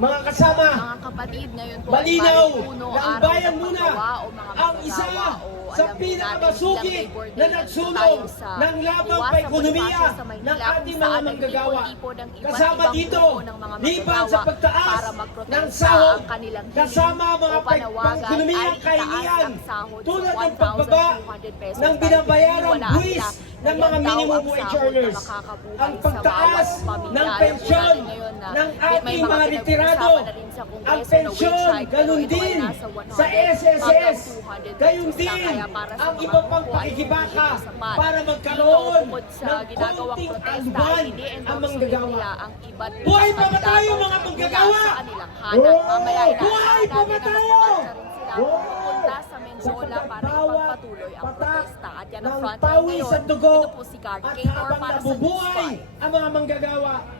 Mga kasama, Mga kapatid, ngayon po Malinaw na ang bayan muna ang isa sa Day, na nagsulong ng labang Bonifacio sa ng ating mga manggagawa. Kasama dito, liban sa pagtaas ng sahod, kasama mga pang-ekonomiya sahod tulad ng pagbaba 1,200 pesos ng wala buwis ng mga minimum wage earners, ang pagtaas ng pensyon natin ngayon na ng may ating mga pinag-uusapan retirado, ang pensyon, ganun din nasa 100 sa SSS, hanggang 200 gayon pesos lang. din ang mga iba pang pakikibaka para magkaroon ng konting ini-endorse ang manggagawa. Buhay pa ba tayo, mga manggagawa? Oh, buhay pa ba tayo? Oh, pupunta sa sapagkat para ipagpatuloy ang protesta. At yan ang ng frontline ngayon. Ito po si Gator habang para sa News nabubuhay 5. ang mga manggagawa